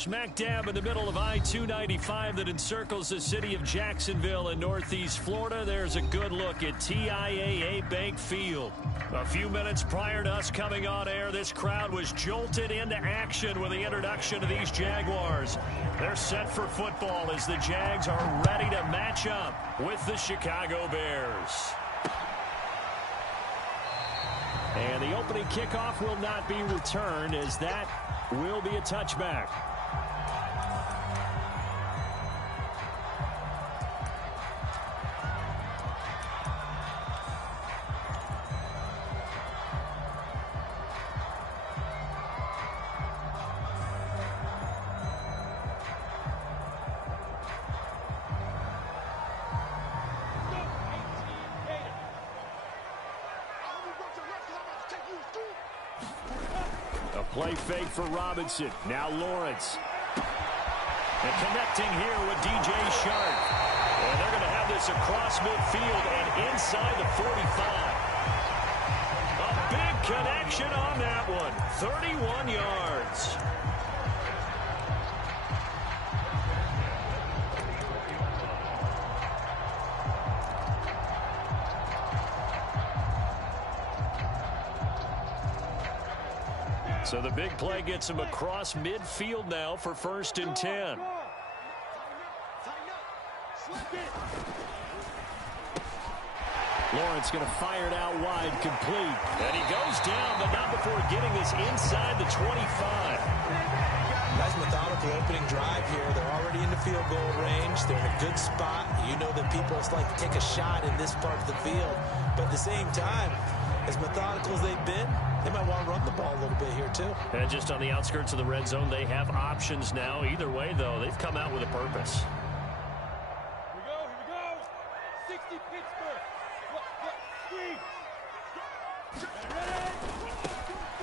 Smack dab in the middle of I-295 that encircles the city of Jacksonville in northeast Florida, there's a good look at TIAA Bank Field. A few minutes prior to us coming on air, this crowd was jolted into action with the introduction of these Jaguars. They're set for football as the Jags are ready to match up with the Chicago Bears. And the opening kickoff will not be returned, as that will be a touchback. Play fake for Robinson. Now Lawrence. And connecting here with DJ Shark. And they're going to have this across midfield and inside the 45. A big connection on that one. 31 yards. So the big play gets him across midfield now for 1st and 10. Lawrence going to fire it out wide, complete. And he goes down, but not before getting this inside the 25. Nice methodical opening drive here. They're already in the field goal range. They're in a good spot. You know that people like to take a shot in this part of the field. But at the same time, as methodical as they've been, they might want to run the ball a little bit here, too. And just on the outskirts of the red zone, they have options now. Either way, though, they've come out with a purpose. Here we go. 60 Pittsburgh.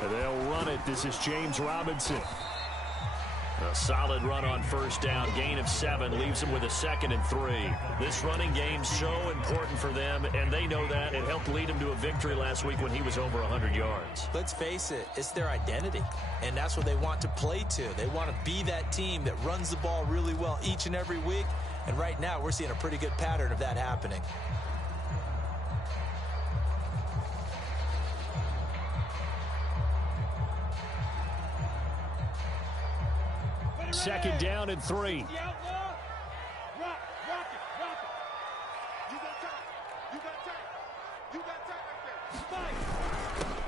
And they'll run it. This is James Robinson. A solid run on 1st down. Gain of 7 leaves them with a 2nd and 3. This running game so important for them, and they know that. It helped lead them to a victory last week when he was over 100 yards. Let's face it, it's their identity, and that's what they want to play to. They want to be that team that runs the ball really well each and every week, and right now we're seeing a pretty good pattern of that happening. Second down and 3.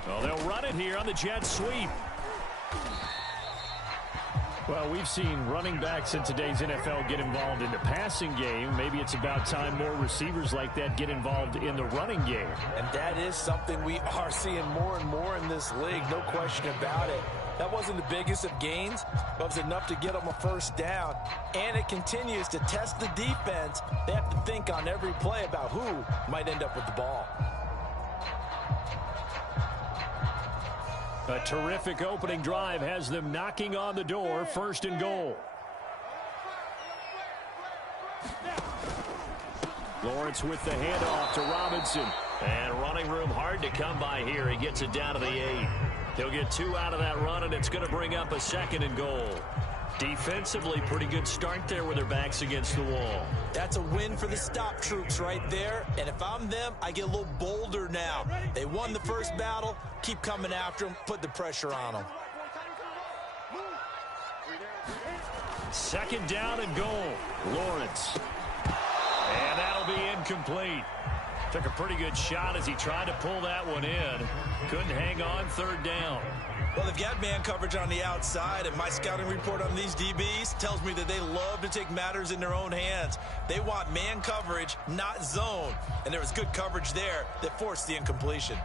Well, they'll run it here on the jet sweep. Well, we've seen running backs in today's NFL get involved in the passing game. Maybe it's about time more receivers like that get involved in the running game. And that is something we are seeing more and more in this league, no question about it. That wasn't the biggest of gains, but it was enough to get them a 1st down. And it continues to test the defense. They have to think on every play about who might end up with the ball. A terrific opening drive has them knocking on the door, 1st and goal. Lawrence with the handoff to Robinson. And running room hard to come by here. He gets it down to the 8. He'll get 2 out of that run, and it's going to bring up a 2nd and goal. Defensively, pretty good start there with their backs against the wall. That's a win for the stop troops right there. And if I'm them, I get a little bolder now. They won the first battle. Keep coming after them. Put the pressure on them. 2nd down and goal. Lawrence. And that'll be incomplete. Took a pretty good shot as he tried to pull that one in. Couldn't hang on 3rd down. Well, they've got man coverage on the outside, and my scouting report on these DBs tells me that they love to take matters in their own hands. They want man coverage, not zone. And there was good coverage there that forced the incompletion.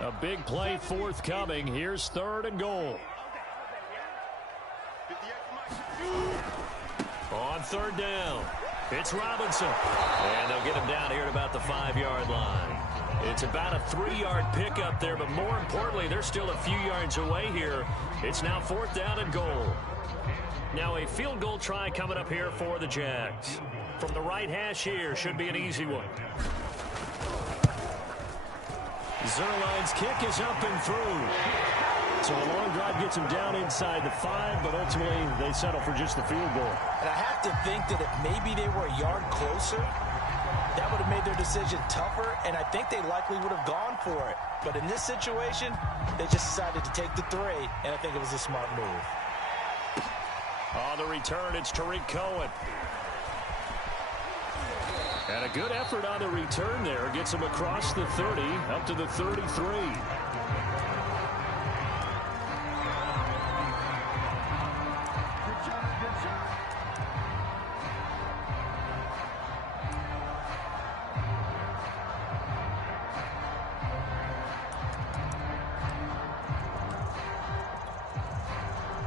A big play forthcoming. Here's 3rd and goal. On 3rd down, it's Robinson. And they'll get him down here at about the 5-yard line. It's about a 3-yard pickup there, but more importantly, they're still a few yards away here. It's now 4th down and goal. Now a field goal try coming up here for the Jags. From the right hash here, should be an easy one. Zerline's kick is up and through. So a long drive gets them down inside the 5, but ultimately they settle for just the field goal. And I have to think that if maybe they were a yard closer, that would have made their decision tougher, and I think they likely would have gone for it. But in this situation, they just decided to take the 3, and I think it was a smart move. On the return, it's Tariq Cohen. And a good effort on the return there. Gets him across the 30, up to the 33.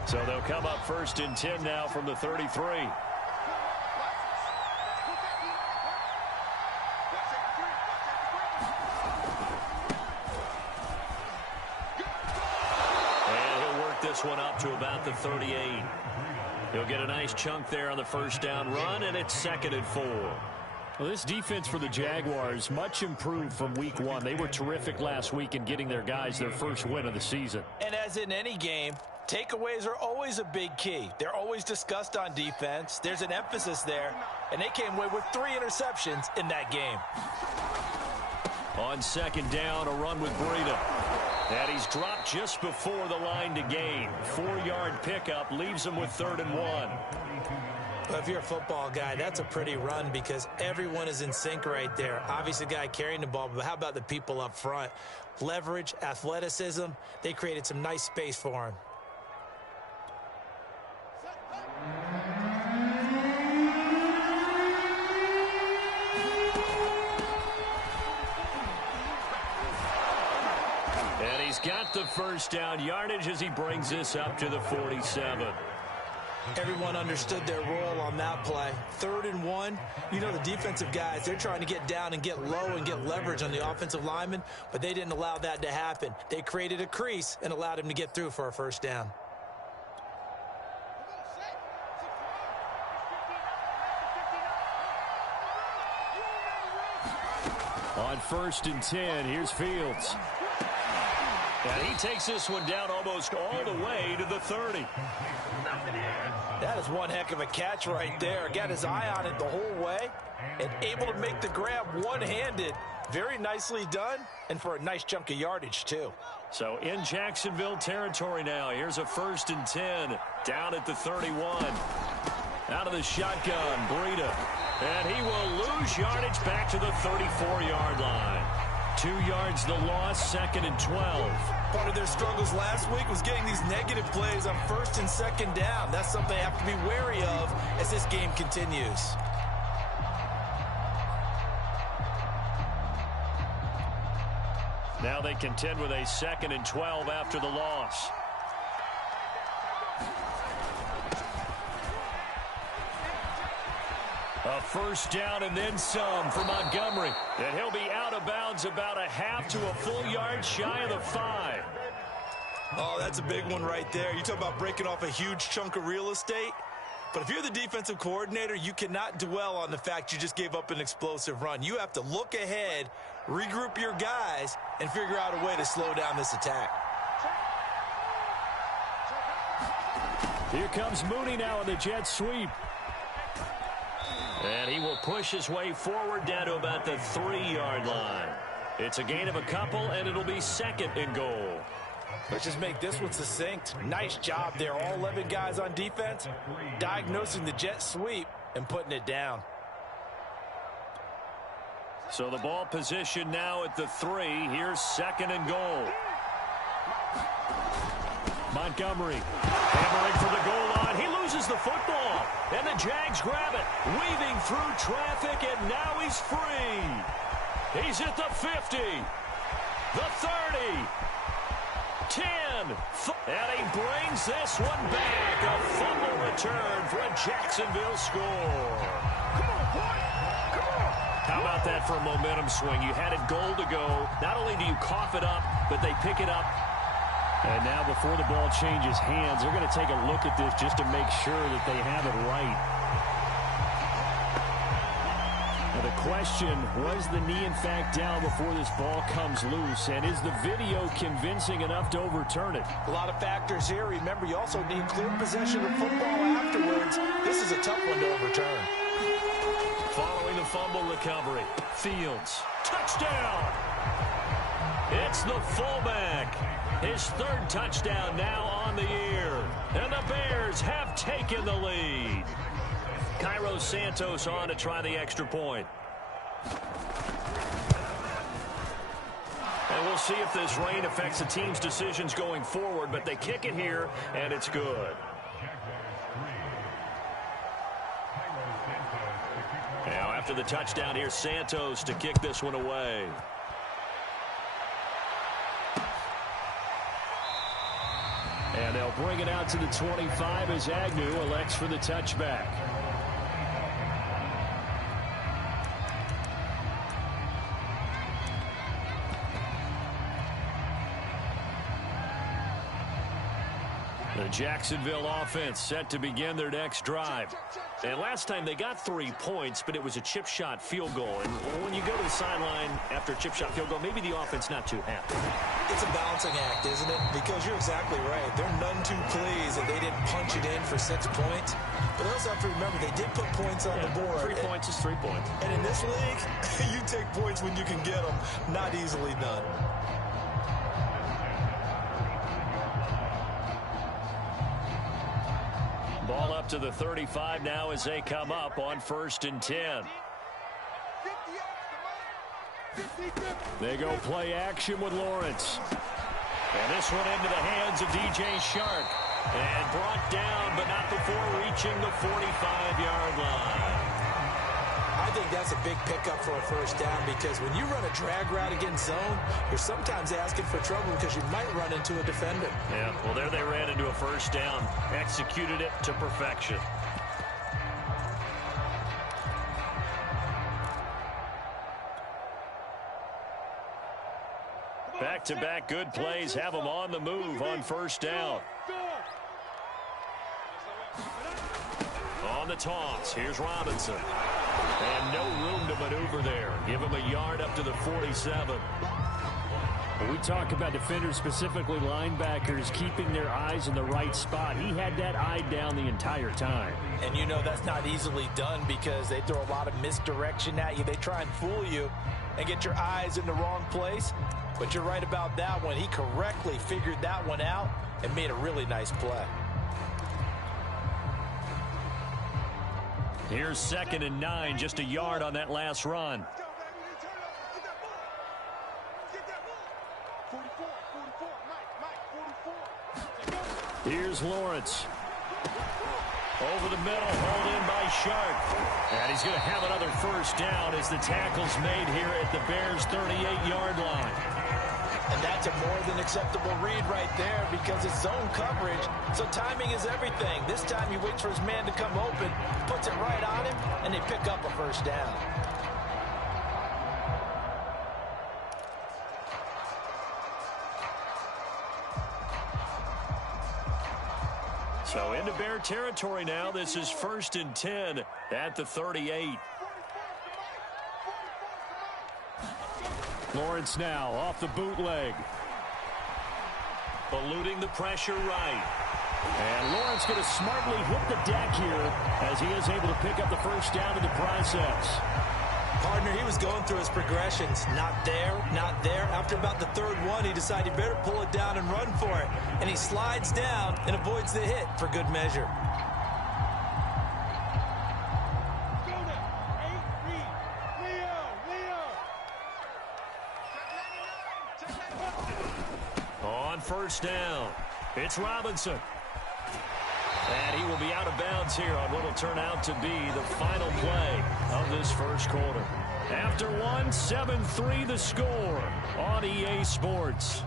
So they'll come up 1st and 10 now from the 33. This one up to about the 38. He'll get a nice chunk there on the first down run, and it's 2nd and 4. Well, this defense for the Jaguars, much improved from week 1. They were terrific last week in getting their guys their first win of the season. And as in any game, takeaways are always a big key. They're always discussed on defense. There's an emphasis there, and they came away with 3 interceptions in that game. On 2nd down, a run with Breida. And he's dropped just before the line to gain. 4-yard pickup leaves him with 3rd and 1. Well, if you're a football guy, that's a pretty run because everyone is in sync right there. Obviously, the guy carrying the ball, but how about the people up front? Leverage, athleticism, they created some nice space for him. And he's got the first down yardage as he brings this up to the 47. Everyone understood their role on that play. 3rd and 1. You know the defensive guys, they're trying to get down and get low and get leverage on the offensive lineman, but they didn't allow that to happen. They created a crease and allowed him to get through for a first down. On 1st and 10, here's Fields. And he takes this one down almost all the way to the 30. That is one heck of a catch right there. Got his eye on it the whole way and able to make the grab one-handed. Very nicely done, and for a nice chunk of yardage, too. So in Jacksonville territory now. Here's a 1st and 10 down at the 31. Out of the shotgun, Breida. And he will lose yardage back to the 34-yard line. 2 yards the loss, 2nd and 12. Part of their struggles last week was getting these negative plays on 1st and 2nd down. That's something they have to be wary of as this game continues. Now they contend with a 2nd and 12 after the loss. A first down and then some for Montgomery. And he'll be out of bounds about a half to a full yard shy of the 5. Oh, that's a big one right there. You talk about breaking off a huge chunk of real estate. But if you're the defensive coordinator, you cannot dwell on the fact you just gave up an explosive run. You have to look ahead, regroup your guys, and figure out a way to slow down this attack. Here comes Mooney now in the jet sweep. And he will push his way forward down to about the 3-yard line. It's a gain of a couple, and it'll be 2nd and goal. Let's just make this one succinct. Nice job there. All 11 guys on defense, diagnosing the jet sweep and putting it down. So the ball position now at the 3. Here's 2nd and goal. Montgomery hammering for the goal line. He loses the football. And the Jags grab it, weaving through traffic, and now he's free. He's at the 50, the 30, 10, and he brings this one back. A fumble return for a Jacksonville score. Come on, boy. Come on. How about that for a momentum swing? You had a goal to go. Not only do you cough it up, but they pick it up. And now before the ball changes hands, they're going to take a look at this just to make sure that they have it right. And The question, was the knee in fact down before this ball comes loose? And is the video convincing enough to overturn it? A lot of factors here. Remember, you also need clear possession of football afterwards. This is a tough one to overturn. Following the fumble recovery, Fields, touchdown! It's the fullback. His third touchdown now on the year. And the Bears have taken the lead. Cairo Santos on to try the extra point. And we'll see if this rain affects the team's decisions going forward, but they kick it here, and it's good. Now, after the touchdown, here's Santos to kick this one away. And they'll bring it out to the 25 as Agnew elects for the touchback. The Jacksonville offense set to begin their next drive. And last time they got 3 points, but it was a chip shot field goal. And when you go to the sideline after a chip shot field goal, maybe the offense not too happy. It's a balancing act, isn't it? Because you're exactly right. They're none too pleased that they didn't punch it in for 6 points. But also have to remember, they did put points on the board. 3 points is 3 points. And in this league, you take points when you can get them. Not easily done. Ball up to the 35 now as they come up on 1st and 10. They go play action with Lawrence. And this one into the hands of DJ Shark. And brought down, but not before reaching the 45-yard line. I think that's a big pickup for a first down, because when you run a drag route against zone, you're sometimes asking for trouble because you might run into a defender. Yeah, well, there they ran into a first down. Executed it to perfection. Back-to-back good plays have them on the move on first down. On the toss, here's Robinson. And no room to maneuver there. Give him a yard up to the 47. When we talk about defenders, specifically linebackers, keeping their eyes in the right spot, he had that eye down the entire time. And you know that's not easily done because they throw a lot of misdirection at you. They try and fool you and get your eyes in the wrong place. But you're right about that one. He correctly figured that one out and made a really nice play. Here's 2nd and 9, just a yard on that last run. Here's Lawrence. Over the middle, hauled in by Shark. And he's going to have another first down as the tackle's made here at the Bears' 38-yard line. And that's a more than acceptable read right there because it's zone coverage, so timing is everything. This time he waits for his man to come open, puts it right on him, and they pick up a first down. So into Bear territory now. This is 1st and 10 at the 38. Lawrence now off the bootleg. Eluding the pressure right. And Lawrence going to smartly hit the deck here as he is able to pick up the first down in the process. Partner, he was going through his progressions. Not there, not there. After about the 3rd one, he decided he better pull it down and run for it. And he slides down and avoids the hit for good measure. On first down, it's Robinson. And he will be out of bounds here on what will turn out to be the final play of this first quarter. After one, 7-3 the score on EA Sports.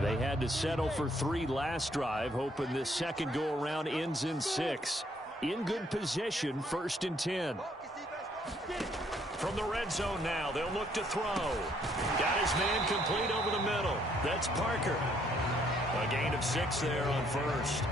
They had to settle for 3 last drive, hoping this second go-around ends in 6. In good position, 1st and 10. From the red zone now, they'll look to throw. Got his man complete over the middle. That's Parker. A gain of 6 there on first.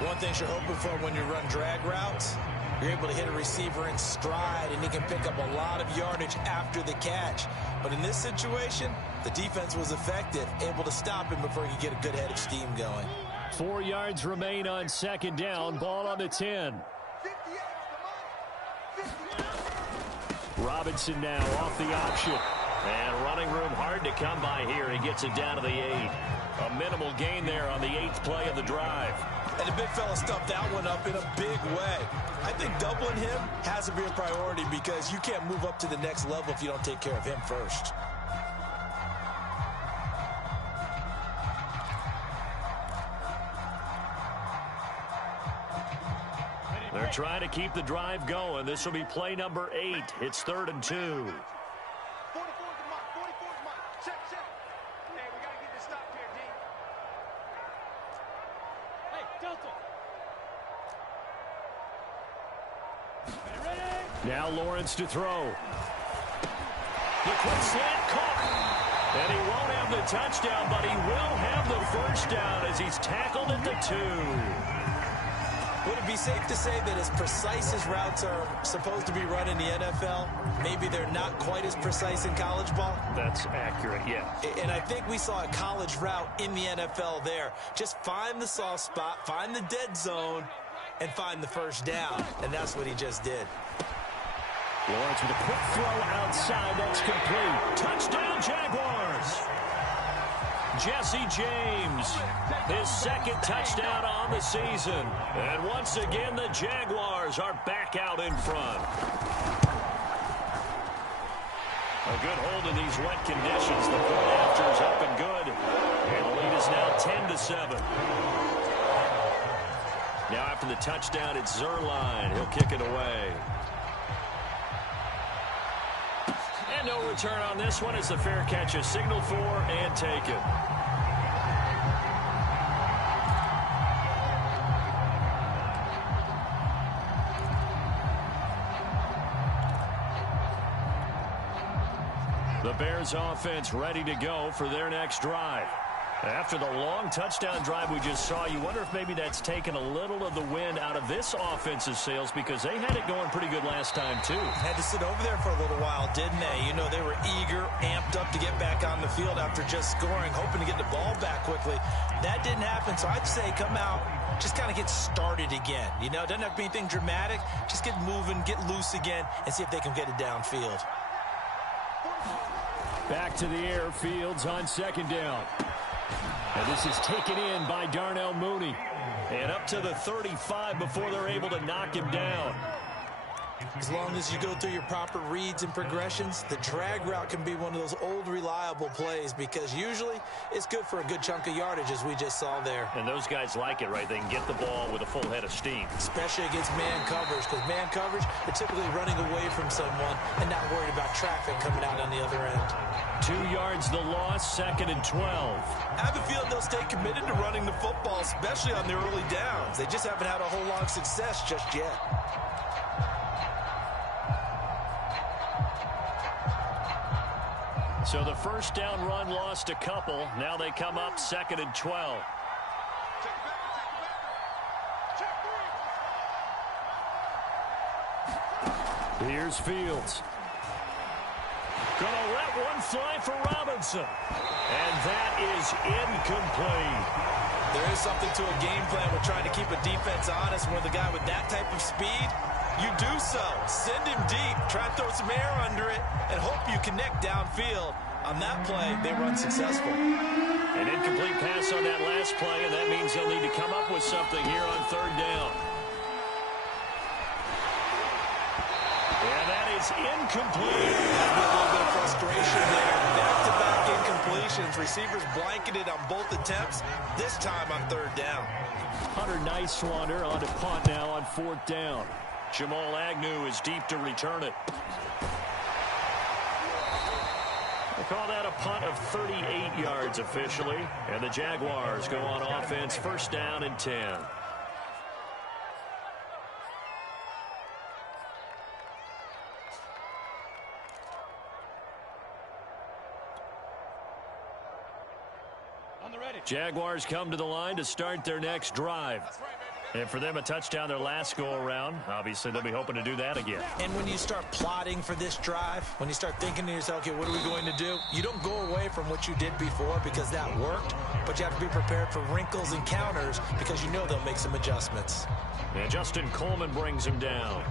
One thing you're hoping for when you run drag routes, you're able to hit a receiver in stride, and he can pick up a lot of yardage after the catch. But in this situation, the defense was effective, able to stop him before he could get a good head of steam going. 4 yards remain on second down. Ball on the 10. Robinson now off the option. And running room hard to come by here. He gets it down to the 8. A minimal gain there on the 8th play of the drive. And the big fella stuffed that one up in a big way. I think doubling him has to be a priority because you can't move up to the next level if you don't take care of him first. They're trying to keep the drive going. This will be play number 8. It's 3rd and 2. 44's the mark. 44's mark. Check. Hey, we got to get this stop here, D. Hey, Delta. Ready? Now Lawrence to throw. The quick slant caught. And he won't have the touchdown, but he will have the first down as he's tackled at the 2. Would it be safe to say that as precise as routes are supposed to be run in the NFL, maybe they're not quite as precise in college ball? That's accurate, yeah. And I think we saw a college route in the NFL there. Just find the soft spot, find the dead zone, and find the first down. And that's what he just did. Lawrence with a quick throw outside. That's complete. Touchdown, Jaguars. Jesse James, his 2nd touchdown on the season. And once again, the Jaguars are back out in front. A good hold in these wet conditions. The point after is up and good. And the lead is now 10-7. Now after the touchdown, it's Zerline. He'll kick it away. And no return on this one as the fair catch is signaled for and taken. The Bears offense ready to go for their next drive. After the long touchdown drive we just saw, you wonder if maybe that's taken a little of the wind out of this offense's sails because they had it going pretty good last time, too. Had to sit over there for a little while, didn't they? You know, they were eager, amped up to get back on the field after just scoring, hoping to get the ball back quickly. That didn't happen, so I'd say come out, just kind of get started again. You know, it doesn't have to be anything dramatic. Just get moving, get loose again, and see if they can get it downfield. Back to the air, Fields on 2nd down. And this is taken in by Darnell Mooney. And up to the 35 before they're able to knock him down. As long as you go through your proper reads and progressions, the drag route can be one of those old reliable plays because usually it's good for a good chunk of yardage as we just saw there. And those guys like it, right? They can get the ball with a full head of steam. Especially against man coverage because man coverage, they're typically running away from someone and not worried about traffic coming out on the other end. 2 yards the loss, 2nd and 12. I have a feeling they'll stay committed to running the football, especially on their early downs. They just haven't had a whole lot of success just yet. So the first down run lost a couple. Now they come up 2nd and 12. Here's Fields. Gonna let one fly for Robinson. And that is incomplete. There is something to a game plan with trying to keep a defense honest. With a guy with that type of speed, you do so. Send him deep. Try to throw some air under it and hope you connect downfield. On that play, they run successful. An incomplete pass on that last play, and that means they'll need to come up with something here on 3rd down. And that is incomplete. A little bit of frustration there. Back-to-back incompletions. Receivers blanketed on both attempts, this time on 3rd down. Hunter Nicewander on a punt now on 4th down. Jamal Agnew is deep to return it. They call that a punt of 38 yards officially. And the Jaguars go on offense, 1st down and 10. Jaguars come to the line to start their next drive. And for them, a touchdown their last go-around. Obviously, they'll be hoping to do that again. And when you start plotting for this drive, when you start thinking to yourself, okay, what are we going to do? You don't go away from what you did before because that worked, but you have to be prepared for wrinkles and counters because you know they'll make some adjustments. And Justin Coleman brings him down.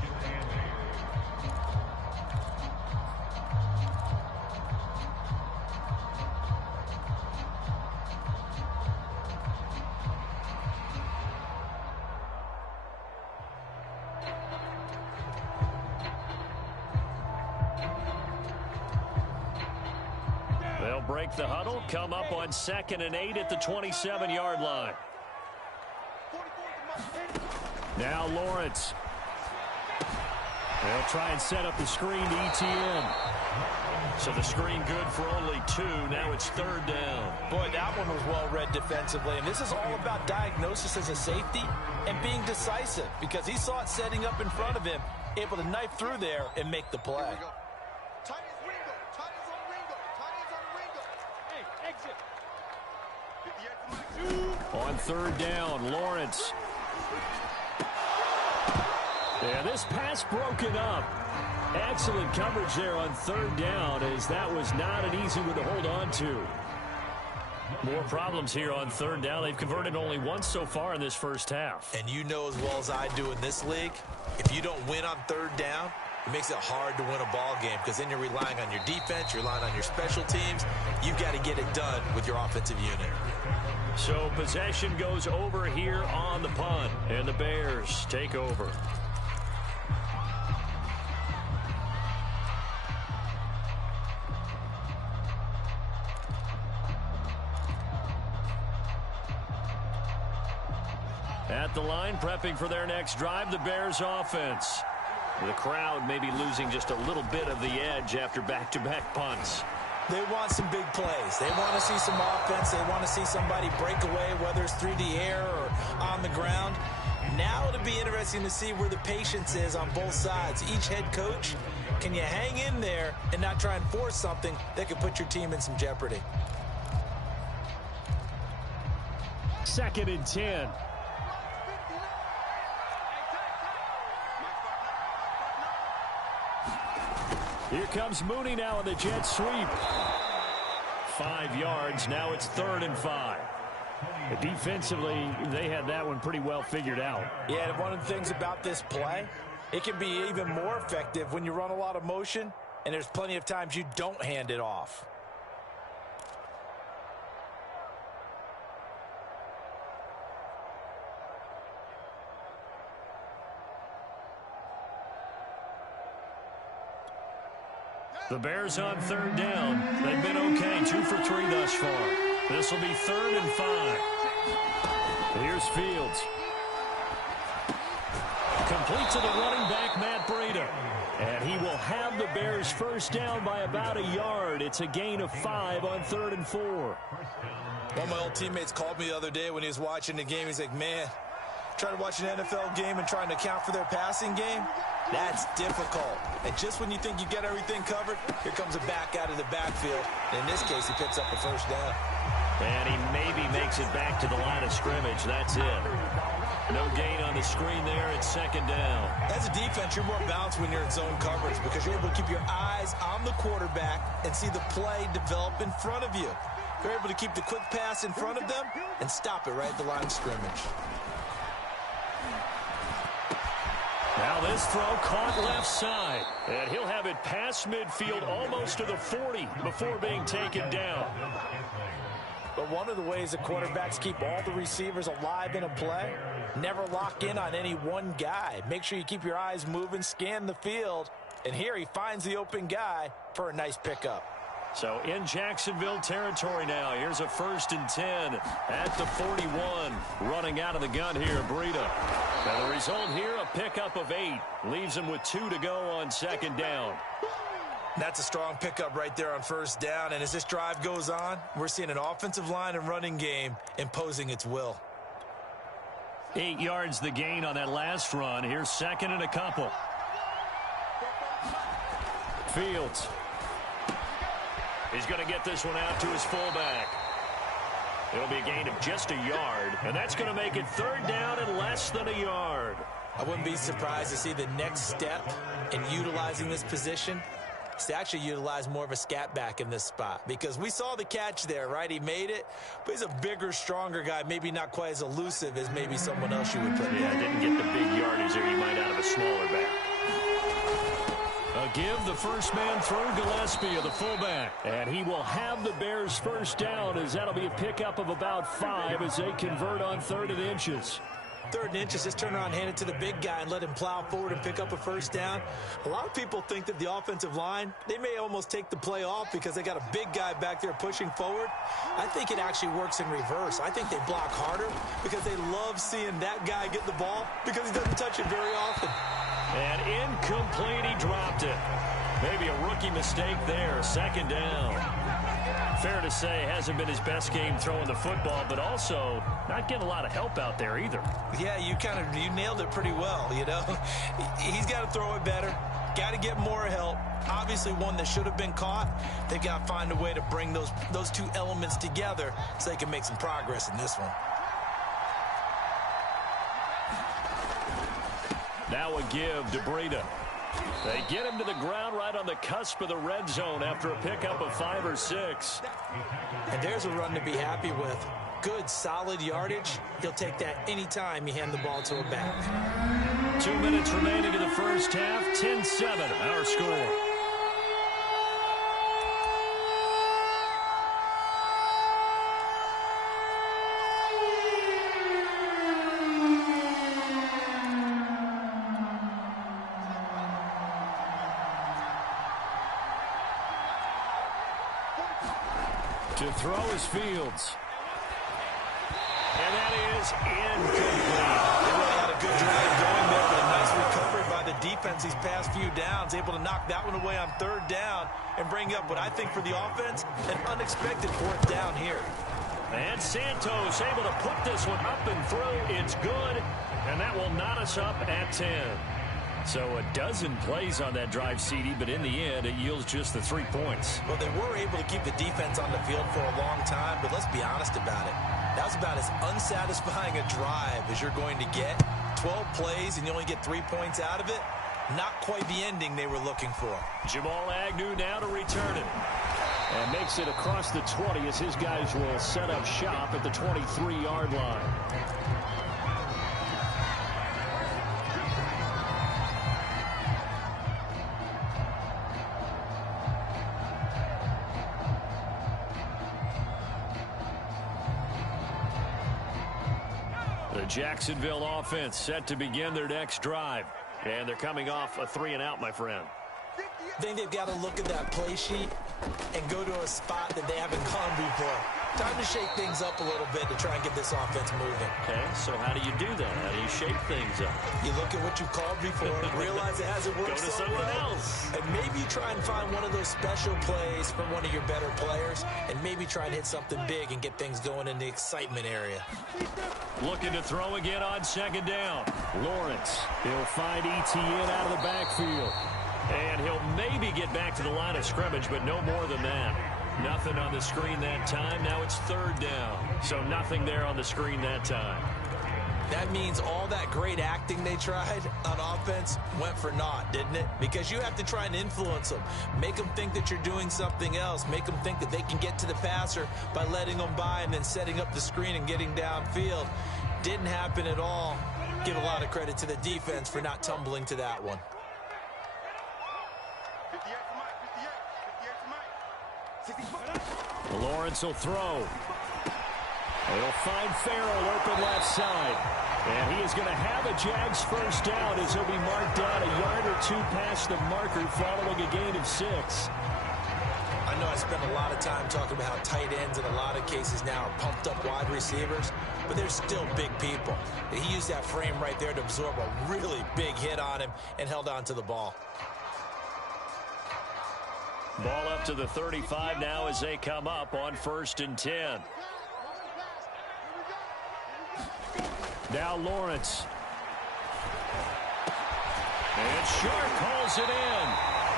They'll break the huddle, come up on 2nd and 8 at the 27-yard line. Now Lawrence. They'll try and set up the screen to ETN. So the screen good for only 2. Now it's 3rd down. Boy, that one was well read defensively. And this is all about diagnosis as a safety and being decisive because he saw it setting up in front of him, able to knife through there and make the play. On 3rd down, Lawrence. Yeah, this pass broken up. Excellent coverage there on 3rd down, as that was not an easy one to hold on to. More problems here on 3rd down. They've converted only once so far in this first half. And you know as well as I do in this league, if you don't win on 3rd down, it makes it hard to win a ball game because then you're relying on your defense, you're relying on your special teams. You've got to get it done with your offensive unit. So possession goes over here on the punt, and the Bears take over. At the line, prepping for their next drive, the Bears offense. The crowd may be losing just a little bit of the edge after back-to-back punts. They want some big plays. They want to see some offense. They want to see somebody break away, whether it's through the air or on the ground. Now it'll be interesting to see where the patience is on both sides. Each head coach, can you hang in there and not try and force something that could put your team in some jeopardy? 2nd and 10. Here comes Mooney now on the jet sweep. 5 yards. Now it's 3rd and 5. Defensively, they had that one pretty well figured out. Yeah, and one of the things about this play, it can be even more effective when you run a lot of motion, and there's plenty of times you don't hand it off. The Bears on 3rd down. They've been okay, 2 for 3 thus far. This will be 3rd and 5. Here's Fields. Complete to the running back, Matt Breida. And he will have the Bears first down by about a yard. It's a gain of 5 on 3rd and 4. One of my old teammates called me the other day when he was watching the game. He's like, man, trying to watch an NFL game and trying to account for their passing game, that's difficult. And just when you think you get everything covered, here comes a back out of the backfield. And in this case, he picks up a first down. And he maybe makes it back to the line of scrimmage. That's it. No gain on the screen there. It's 2nd down. As a defense, you're more balanced when you're in zone coverage because you're able to keep your eyes on the quarterback and see the play develop in front of you. You're able to keep the quick pass in front of them and stop it right at the line of scrimmage. Now this throw caught left side. And he'll have it past midfield almost to the 40 before being taken down. But one of the ways the quarterbacks keep all the receivers alive in a play, never lock in on any one guy. Make sure you keep your eyes moving, scan the field. And here he finds the open guy for a nice pickup. So in Jacksonville territory now. Here's a 1st and 10 at the 41. Running out of the gun here, Breida. And the result here, a pickup of 8. Leaves him with 2 to go on 2nd down. That's a strong pickup right there on 1st down. And as this drive goes on, we're seeing an offensive line and running game imposing its will. 8 yards the gain on that last run. Here's 2nd and a couple. Fields. He's going to get this one out to his fullback. It'll be a gain of just a yard, and that's going to make it third down and less than a yard. I wouldn't be surprised to see the next step in utilizing this position is to actually utilize more of a scat back in this spot, because we saw the catch there, right? He made it, but he's a bigger, stronger guy, maybe not quite as elusive as maybe someone else you would put. Yeah, didn't get the big yardage there you might out of a smaller back. A give, the first man through, Gillespie of the fullback. And he will have the Bears first down, as that'll be a pickup of about 5 as they convert on 3rd and inches. 3rd and inches, just turn around, hand it to the big guy and let him plow forward and pick up a first down. A lot of people think that the offensive line, they may almost take the play off because they got a big guy back there pushing forward. I think it actually works in reverse. I think they block harder because they love seeing that guy get the ball because he doesn't touch it very often. And incomplete, he dropped it. Maybe a rookie mistake there, 2nd down. Fair to say, hasn't been his best game throwing the football, but also not getting a lot of help out there either. Yeah, you nailed it pretty well, you know. He's got to throw it better. Got to get more help. Obviously one that should have been caught. They got to find a way to bring those two elements together so they can make some progress in this one. Now a give to Breida. They get him to the ground right on the cusp of the red zone after a pickup of 5 or 6. And there's a run to be happy with. Good, solid yardage. He'll take that anytime you hand the ball to a back. 2 minutes remaining in the first half. 10-7, our score. To throw is Fields. And that is incomplete. They really had a good drive going there, but a nice recovery by the defense these past few downs. Able to knock that one away on 3rd down and bring up what I think for the offense, an unexpected 4th down here. And Santos able to put this one up and through. It's good, and that will knot us up at 10. So a dozen plays on that drive, CD, but in the end, it yields just the 3 points. Well, they were able to keep the defense on the field for a long time, but let's be honest about it. That was about as unsatisfying a drive as you're going to get. 12 plays, and you only get 3 points out of it. Not quite the ending they were looking for. Jamal Agnew now to return it. And makes it across the 20 as his guys will set up shop at the 23-yard line. The Jacksonville offense set to begin their next drive. And they're coming off a 3-and-out, my friend. I think they've got to look at that play sheet and go to a spot that they haven't gone before. Time to shake things up a little bit to try and get this offense moving. Okay, so how do you do that? How do you shake things up? You look at what you called before, realize it hasn't worked Go to so something well, else. and maybe you try and find one of those special plays from one of your better players, and maybe try and hit something big and get things going in the excitement area. Looking to throw again on 2nd down. Lawrence, he'll find Etienne out of the backfield. And he'll maybe get back to the line of scrimmage, but no more than that. Nothing on the screen that time. Now it's 3rd down. So nothing there on the screen that time. That means all that great acting they tried on offense went for naught, didn't it? Because you have to try and influence them. Make them think that you're doing something else. Make them think that they can get to the passer by letting them by and then setting up the screen and getting downfield. Didn't happen at all. Give a lot of credit to the defense for not tumbling to that one. Lawrence will throw. He'll find Farrell open left side. And he is going to have a Jags first down as he'll be marked down a yard or 2 past the marker following a gain of 6. I know I spent a lot of time talking about how tight ends in a lot of cases now are pumped up wide receivers, but they're still big people. And he used that frame right there to absorb a really big hit on him and held on to the ball. Ball up to the 35 now as they come up on 1st and 10. Now Lawrence. And Sharp calls it in.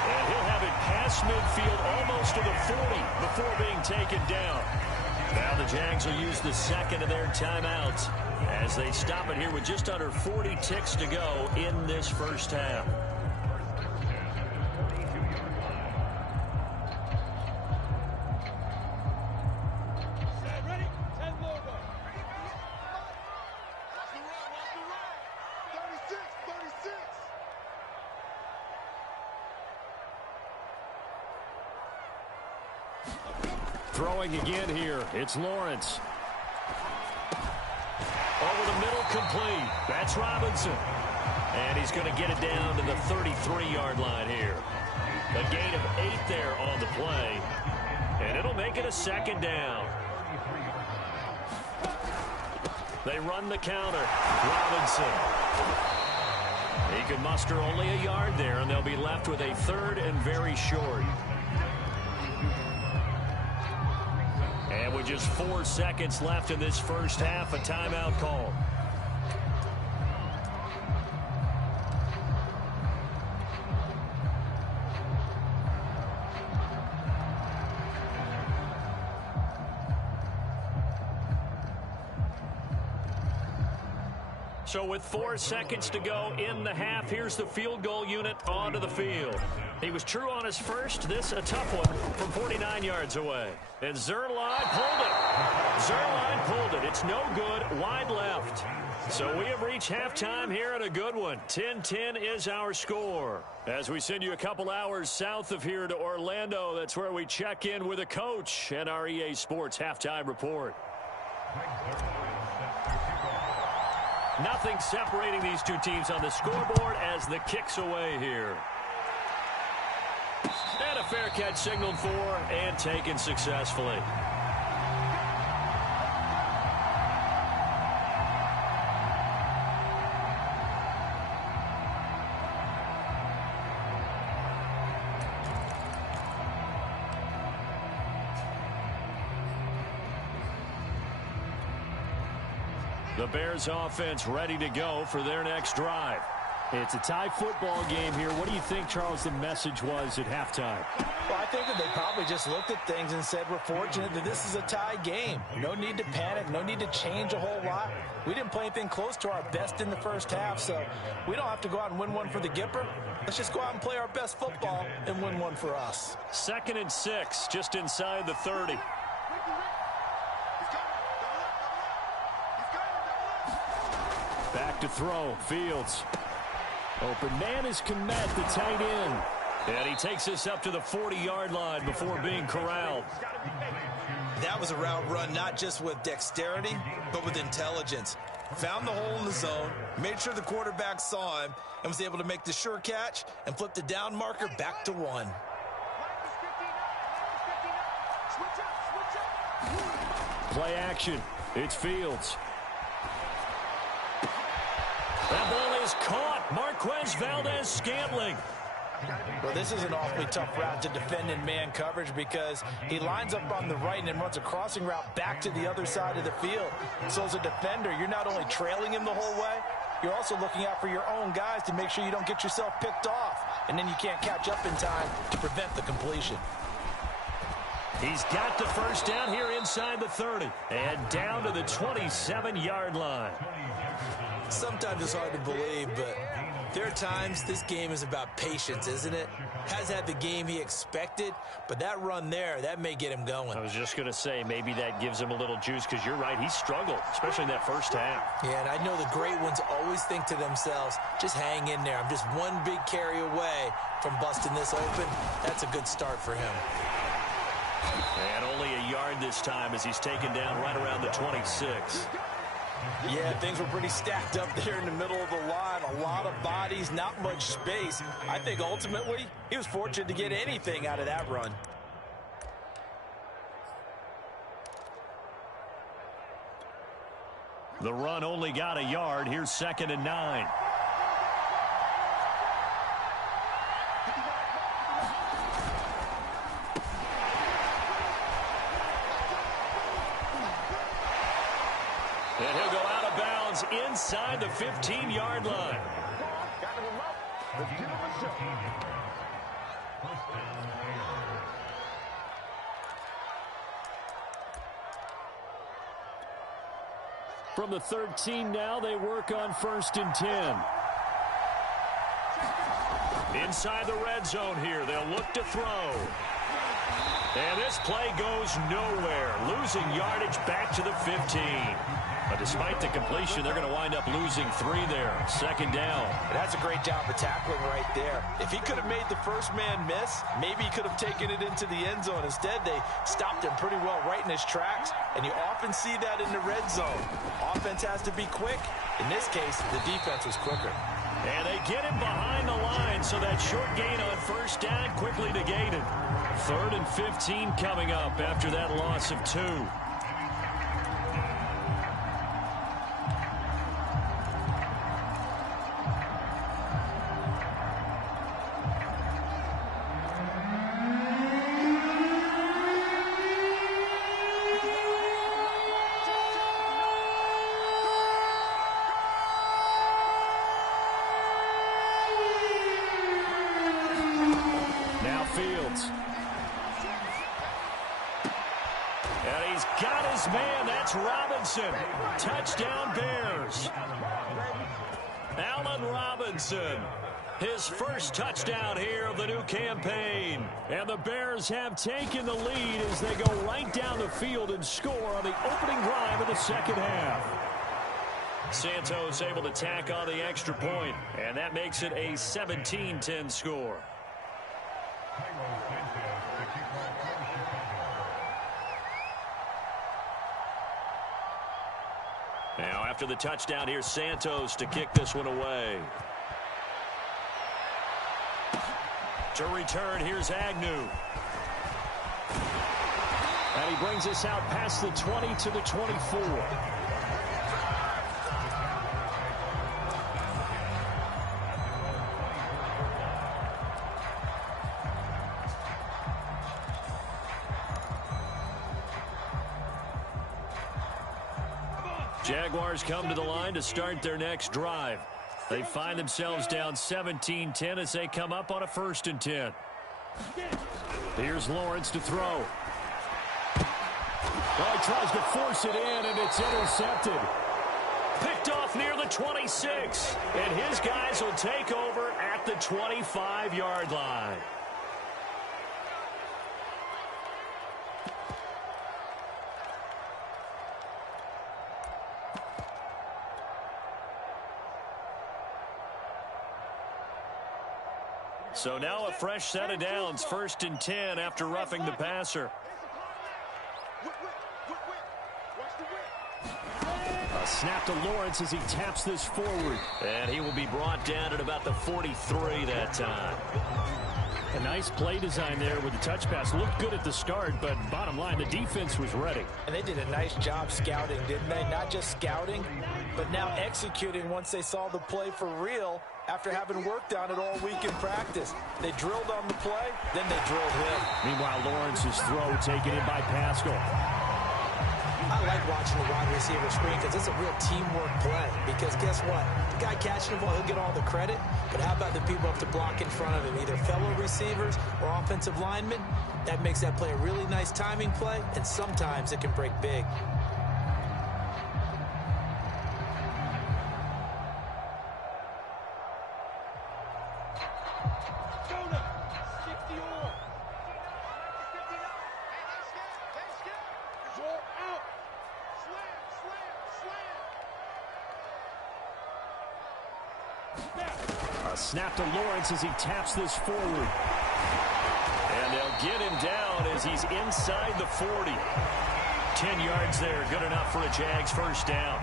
And he'll have it past midfield almost to the 40 before being taken down. Now the Jags will use the second of their timeouts as they stop it here with just under 40 ticks to go in this first half. Throwing again here, it's Lawrence. Over the middle, complete. That's Robinson. And he's going to get it down to the 33-yard line here. A gain of 8 there on the play. And it'll make it a second down. They run the counter. Robinson. He can muster only a yard there, and they'll be left with a third and very short. And with just 4 seconds left in this first half, a timeout call. So with 4 seconds to go in the half, here's the field goal unit onto the field. He was true on his first. This a tough one from 49 yards away. And Zerline pulled it. Zerline pulled it. It's no good. Wide left. So we have reached halftime here at a good one. 10-10 is our score. As we send you a couple hours south of here to Orlando, that's where we check in with a coach and our EA Sports halftime report. Nothing separating these two teams on the scoreboard as the kick's away here. And a fair catch signaled for and taken successfully. The Bears offense ready to go for their next drive. It's a tie football game here. What do you think, Charles, the message was at halftime? Well, I think that they probably just looked at things and said, we're fortunate that this is a tie game. No need to panic. No need to change a whole lot. We didn't play anything close to our best in the first half, so we don't have to go out and win one for the Gipper. Let's just go out and play our best football and win one for us. 2nd and 6, just inside the 30. Back to throw. Fields. Open man is Kmet, the tight end. And he takes this up to the 40-yard line before being corralled. That was a route run not just with dexterity, but with intelligence. Found the hole in the zone, made sure the quarterback saw him, and was able to make the sure catch and flip the down marker back to 1. Play action. It's Fields. That ball is caught. Marquez Valdez-Scantling. Well, this is an awfully tough route to defend in man coverage because he lines up on the right and then runs a crossing route back to the other side of the field. So as a defender, you're not only trailing him the whole way, you're also looking out for your own guys to make sure you don't get yourself picked off. And then you can't catch up in time to prevent the completion. He's got the first down here inside the 30 and down to the 27-yard line. Sometimes it's hard to believe, but there are times this game is about patience, isn't it? Has had the game he expected, but that run there, that may get him going. I was just going to say, maybe that gives him a little juice because you're right, he struggled, especially in that first half. Yeah, and I know the great ones always think to themselves, just hang in there. I'm just one big carry away from busting this open. That's a good start for him. And only a yard this time as he's taken down right around the 26. Yeah, things were pretty stacked up there in the middle of the line. A lot of bodies, not much space. I think ultimately he was fortunate to get anything out of that run. The run only got a yard. Here's 2nd and 9. And he'll go out of bounds inside the 15-yard line. From the 13 now, they work on 1st and 10. Inside the red zone here, they'll look to throw. And this play goes nowhere, losing yardage back to the 15. But despite the completion, they're going to wind up losing 3 there. 2nd down. And that's a great job of tackling right there. If he could have made the first man miss, maybe he could have taken it into the end zone. Instead, they stopped him pretty well right in his tracks, and you often see that in the red zone. Offense has to be quick. In this case, the defense was quicker. And they get him behind the line, so that short gain on 1st down quickly negated. 3rd and 15 coming up after that loss of 2. Fields. And he's got his man. That's Robinson. Touchdown Bears. Allen Robinson. His first touchdown here of the new campaign. And the Bears have taken the lead as they go right down the field and score on the opening drive of the 2nd half. Santos able to tack on the extra point, and that makes it a 17-10 score. Now after the touchdown, here's Santos to kick this one away. To return, here's Agnew. And he brings us out past the 20 to the 24. Jaguars come to the line to start their next drive. They find themselves down 17-10 as they come up on a 1st and 10. Here's Lawrence to throw. Oh, he tries to force it in, and it's intercepted. Picked off near the 26, and his guys will take over at the 25-yard line. So now a fresh set of downs, 1st and 10 after roughing the passer. A snap to Lawrence as he taps this forward. And he will be brought down at about the 43 that time. A nice play design there with the touch pass. Looked good at the start, but bottom line, the defense was ready. And they did a nice job scouting, didn't they? Not just scouting, but now executing once they saw the play for real after having worked on it all week in practice. They drilled on the play, then they drilled him. Meanwhile, Lawrence's throw taken in by Pascal. I like watching the wide receiver screen because it's a real teamwork play. Because guess what? The guy catching the ball, he'll get all the credit. But how about the people up to block in front of him, either fellow receivers or offensive linemen? That makes that play a really nice timing play, and sometimes it can break big. A snap to Lawrence as he taps this forward. And they'll get him down as he's inside the 40. 10 yards there, good enough for a Jags 1st down.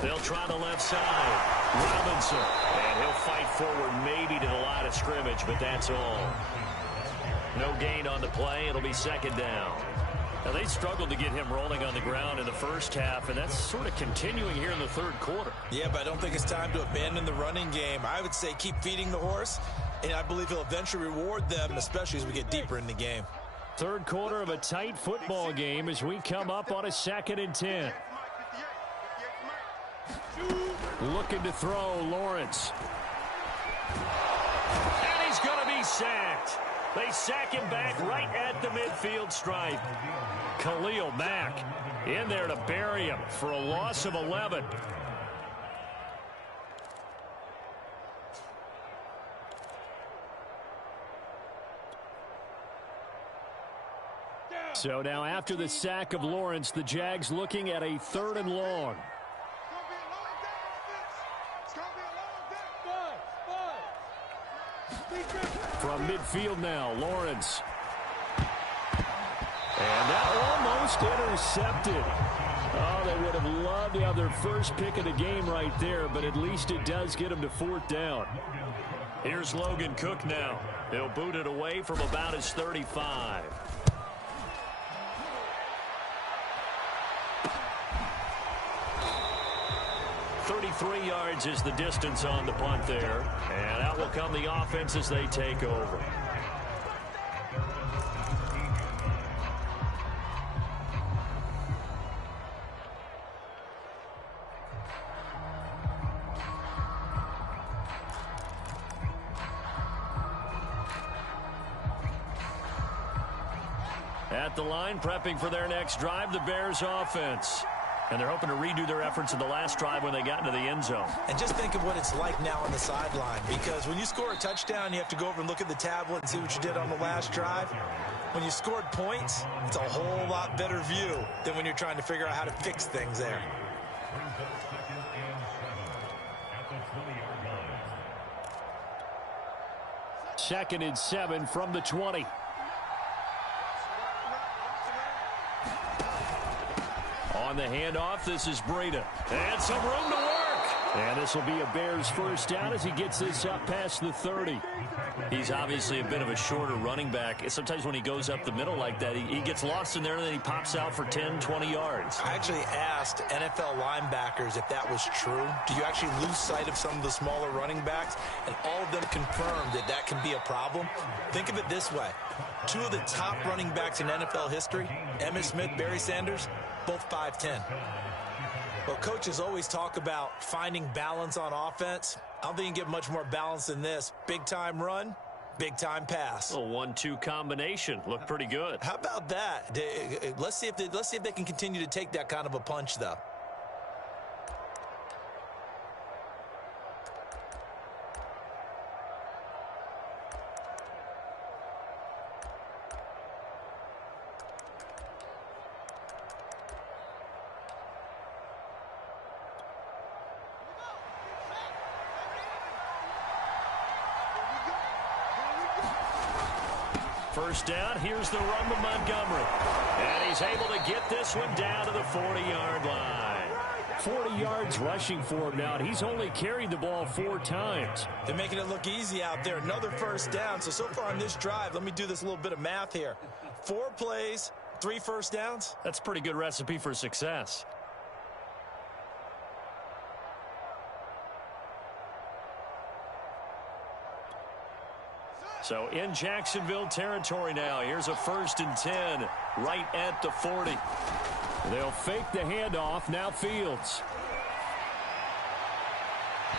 They'll try the left side. Robinson. And he'll fight forward maybe to the line of scrimmage, but that's all. No gain on the play. It'll be 2nd down. Now, they struggled to get him rolling on the ground in the first half, and that's sort of continuing here in the third quarter. Yeah, but I don't think it's time to abandon the running game. I would say keep feeding the horse, and I believe he'll eventually reward them, especially as we get deeper in the game. Third quarter of a tight football game as we come up on a 2nd and 10. Looking to throw, Lawrence. And he's going to be sacked. They sack him back right at the midfield stripe. Khalil Mack in there to bury him for a loss of 11. So now after the sack of Lawrence, the Jags looking at a 3rd and long. From midfield now, Lawrence. And that almost intercepted. Oh, they would have loved to have their first pick of the game right there, but at least it does get them to 4th down. Here's Logan Cook now. He'll boot it away from about his 35. .33 yards is the distance on the punt there. And out will come the offense as they take over. At the line, prepping for their next drive, the Bears offense. And they're hoping to redo their efforts in the last drive when they got into the end zone. And just think of what it's like now on the sideline, because when you score a touchdown, you have to go over and look at the tablet and see what you did on the last drive. When you scored points, it's a whole lot better view than when you're trying to figure out how to fix things there. Second and 7 from the 20. On the handoff, this is Breida. And some room to work. And this will be a Bears first down as he gets this up past the 30. He's obviously a bit of a shorter running back. Sometimes when he goes up the middle like that, he gets lost in there and then he pops out for 10, 20 yards. I actually asked NFL linebackers if that was true. Do you actually lose sight of some of the smaller running backs? And all of them confirmed that that can be a problem. Think of it this way. 2 of the top running backs in NFL history, Emmitt Smith, Barry Sanders, both 5'10". Well, coaches always talk about finding balance on offense. I don't think you can get much more balance than this. Big-time run, big-time pass. A 1-2 combination. Looked pretty good. How about that? Let's see if they can continue to take that kind of a punch, though. First down, here's the run to Montgomery. And he's able to get this one down to the 40-yard line. 40 yards rushing for him now, and he's only carried the ball 4 times. They're making it look easy out there. Another first down. So far on this drive, let me do this little bit of math here. 4 plays, 3 first downs. That's a pretty good recipe for success. So in Jacksonville territory now. Here's a 1st and 10 right at the 40. They'll fake the handoff. Now Fields.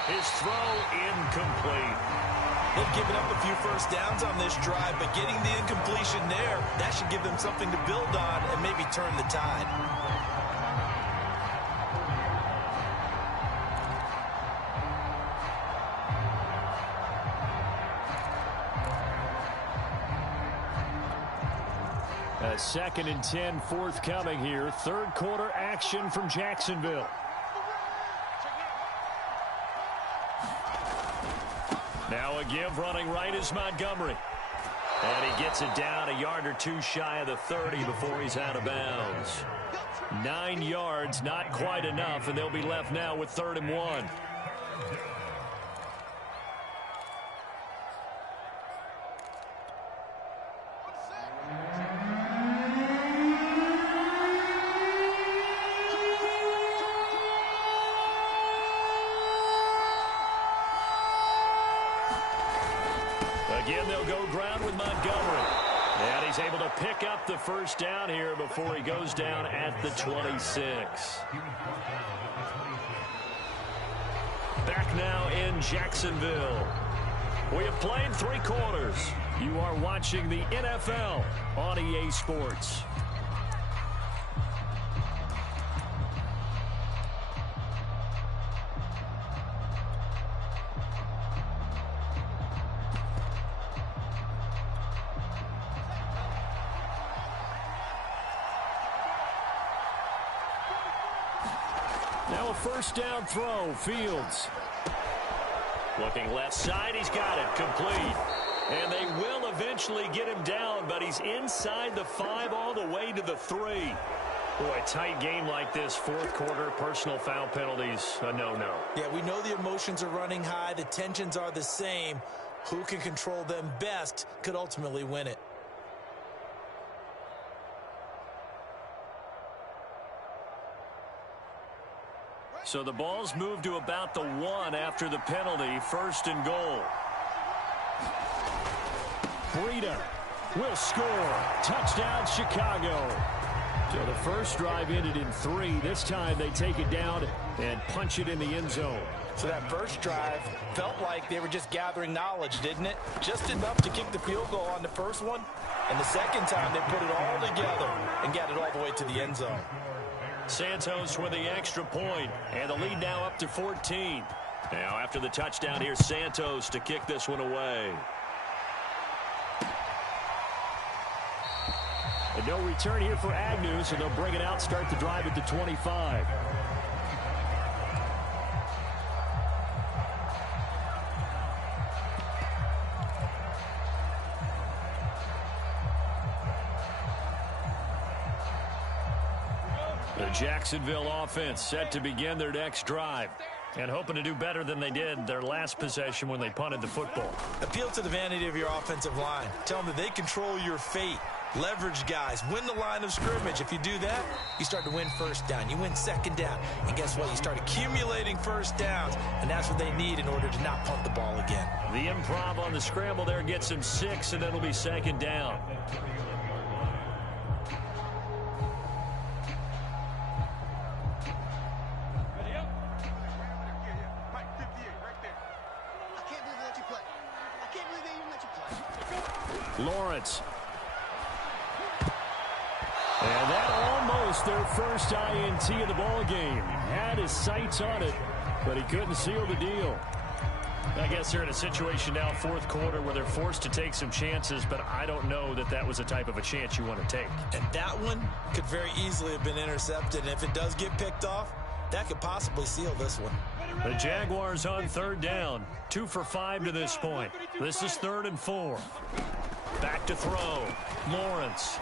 His throw incomplete. They've given up a few first downs on this drive, but getting the incompletion there, that should give them something to build on and maybe turn the tide. A 2nd and 10 forthcoming here. 3rd quarter action from Jacksonville. Now a give running right is Montgomery. And he gets it down a yard or 2 shy of the 30 before he's out of bounds. 9 yards, not quite enough, and they'll be left now with 3rd and 1. go ground with Montgomery. And he's able to pick up the first down here before he goes down at the 26. Back now in Jacksonville. We have played 3 quarters. You are watching the NFL on EA Sports. Now a first down throw, Fields. Looking left side, he's got it, complete. And they will eventually get him down, but he's inside the 5 all the way to the 3. Boy, a tight game like this, fourth quarter, personal foul penalties, a no-no. Yeah, we know the emotions are running high, the tensions are the same. Who can control them best could ultimately win it. So the ball's moved to about the 1 after the penalty, first and goal. Breida will score. Touchdown, Chicago. So the first drive ended in 3. This time they take it down and punch it in the end zone. So that first drive felt like they were just gathering knowledge, didn't it? Just enough to kick the field goal on the first one. And the second time they put it all together and got it all the way to the end zone. Santos with the extra point, and the lead now up to 14. Now after the touchdown, here's Santos to kick this one away. And no return here for Agnew, so they'll bring it out, start the drive at the 25. The Jacksonville offense set to begin their next drive and hoping to do better than they did their last possession when they punted the football. Appeal to the vanity of your offensive line. Tell them that they control your fate. Leverage guys. Win the line of scrimmage. If you do that, you start to win first down. You win second down. And guess what? You start accumulating first downs. And that's what they need in order to not punt the ball again. The improv on the scramble there gets him 6, and it'll be second down. Lawrence. And that almost their first INT of the ball game. Had his sights on it, but he couldn't seal the deal. I guess they're in a situation now, fourth quarter, where they're forced to take some chances, but I don't know that that was the type of a chance you want to take. And that one could very easily have been intercepted, and if it does get picked off, that could possibly seal this one. The Jaguars on third down, 2 for 5 to this point. This is 3rd and 4. Back to throw. Lawrence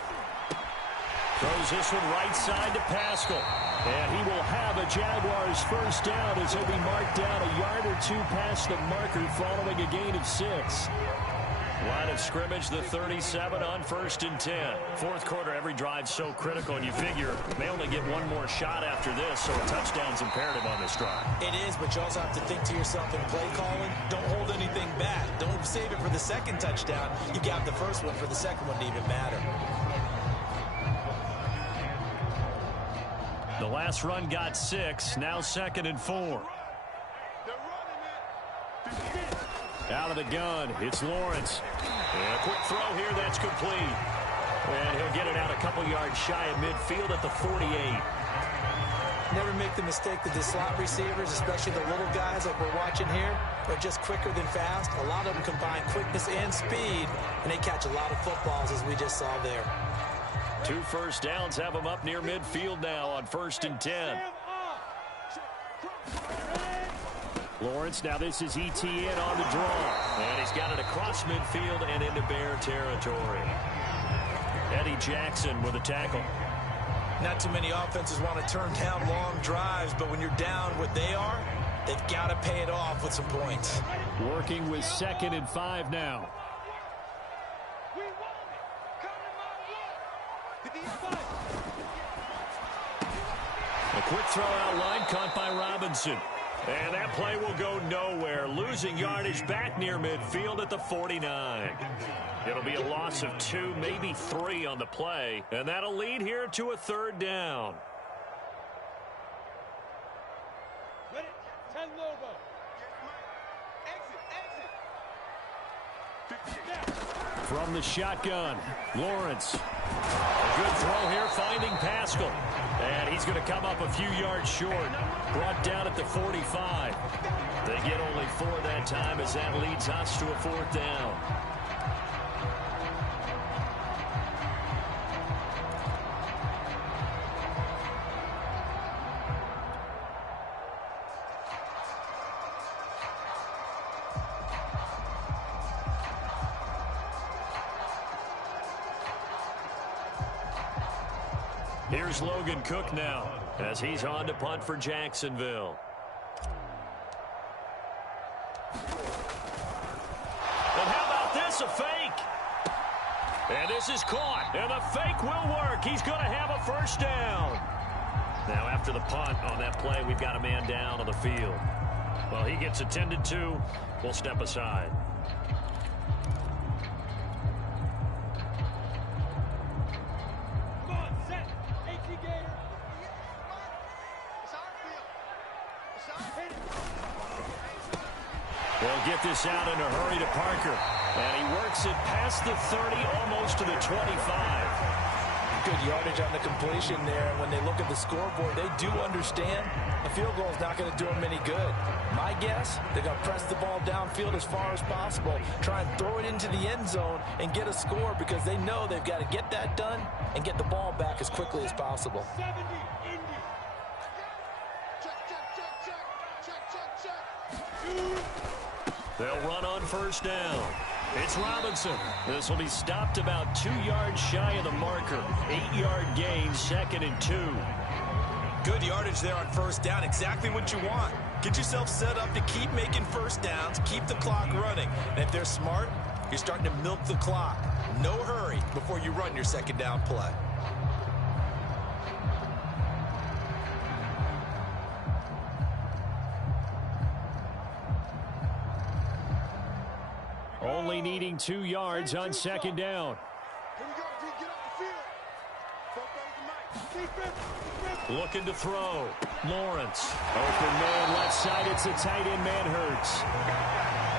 throws this one right side to Pascal. And he will have a Jaguars first down as he'll be marked down a yard or 2 past the marker following a gain of 6. Line of scrimmage, the 37 on 1st and 10. Fourth quarter, every drive so critical, and you figure they only get one more shot after this, so a touchdown's imperative on this drive. It is, but you also have to think to yourself in play calling, don't hold anything back. Don't save it for the second touchdown. You got the first one for the second one to even matter. The last run got 6, now 2nd and 4. Out of the gun, it's Lawrence. And a quick throw here, that's complete. And he'll get it out a couple yards shy of midfield at the 48. Never make the mistake that the slot receivers, especially the little guys like we're watching here, are just quicker than fast. A lot of them combine quickness and speed, and they catch a lot of footballs, as we just saw there. 2 first downs have them up near midfield now on 1st and 10. Lawrence, now this is ETN on the draw. And he's got it across midfield and into Bear territory. Eddie Jackson with a tackle. Not too many offenses want to turn down long drives, but when you're down what they are, they've got to pay it off with some points. Working with 2nd and 5 now. A quick throw out line caught by Robinson. And that play will go nowhere, losing yardage back near midfield at the 49. It'll be a loss of 2, maybe 3 on the play, and that'll lead here to a third down. Ready? 10 Lobo. Exit. From the shotgun, Lawrence. A good throw here, finding Pascal. And he's going to come up a few yards short. Brought down at the 45. They get only 4 that time as that leads us to a fourth down. Here's Logan Cook now as he's on to punt for Jacksonville. And how about this, a fake? And this is caught, and the fake will work. He's going to have a first down. Now after the punt on that play, we've got a man down on the field. Well, he gets attended to. We'll step aside. They'll get this out in a hurry to Parker. And he works it past the 30, almost to the 25. Good yardage on the completion there. When they look at the scoreboard, they do understand a field goal is not going to do them any good. My guess, they're going to press the ball downfield as far as possible, try and throw it into the end zone and get a score because they know they've got to get that done and get the ball back as quickly as possible. 70, Indy. They'll run on first down. It's Robinson. This will be stopped about 2 yards shy of the marker. 8-yard gain, 2nd and 2. Good yardage there on first down. Exactly what you want. Get yourself set up to keep making first downs, keep the clock running. And if they're smart, you're starting to milk the clock. No hurry before you run your second down play. Only needing 2 yards on second down. Here we go. Get off the field. Looking to throw. Lawrence. Open man left side. It's a tight end. Man hurts.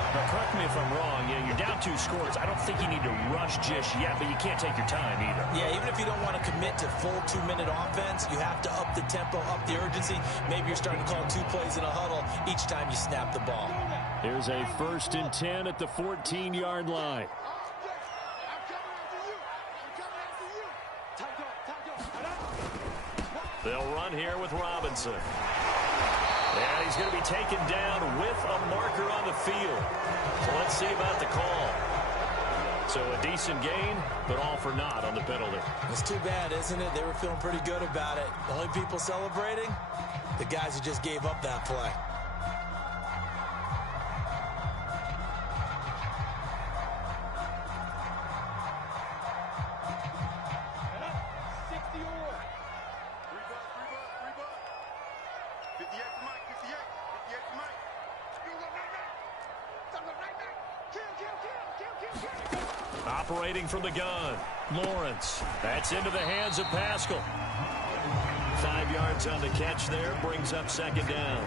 Now, correct me if I'm wrong. Yeah, you're down 2 scores. I don't think you need to rush just yet, but you can't take your time either. Yeah, even if you don't want to commit to full 2-minute offense, you have to up the tempo, up the urgency. Maybe you're starting to call 2 plays in a huddle each time you snap the ball. Here's a 1st and 10 at the 14-yard line. They'll run here with Robinson. And he's going to be taken down with a marker on the field. So let's see about the call. So a decent gain, but all for naught on the penalty. It's too bad, isn't it? They were feeling pretty good about it. The only people celebrating, the guys who just gave up that play. Operating from the gun, Lawrence. That's into the hands of Pascal. 5 yards on the catch there, brings up second down.